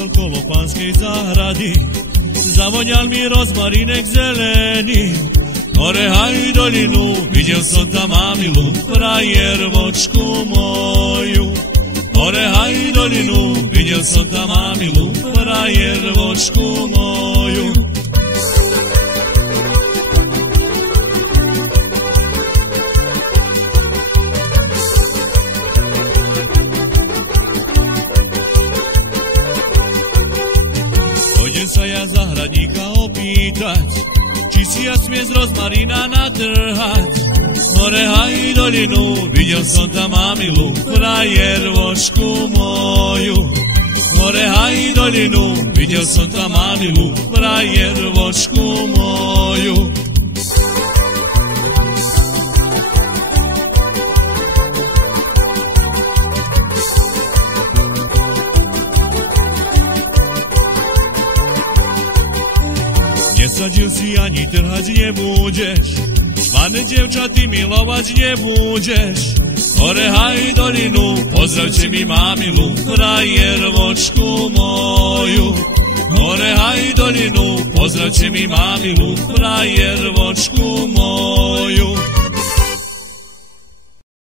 išiel kolo Panskej záhrady, zavonial mi rozmarinek zelený. Hore haj dolinu, videl som tam mamilu, frajervočku moju. Hore haj dolinu, videl som tam mamilu, frajervočku moju. Pôjdem sa ja zahradníka opýtať, či si ja smie z rozmarína natrhať. Hore haj dolinu, videl som tam mamilu, frajervočku moju. Hore haj dolinu, videl som tam mamilu, frajervočku moju. Nesadil si ani trhať nebudeš, zvané dievčaty milovať nebudeš. Hore haj dolinu, pozdravte mi mamilu, frajervočku moju. Hore haj dolinu, pozdravte mi mamilu, frajervočku moju.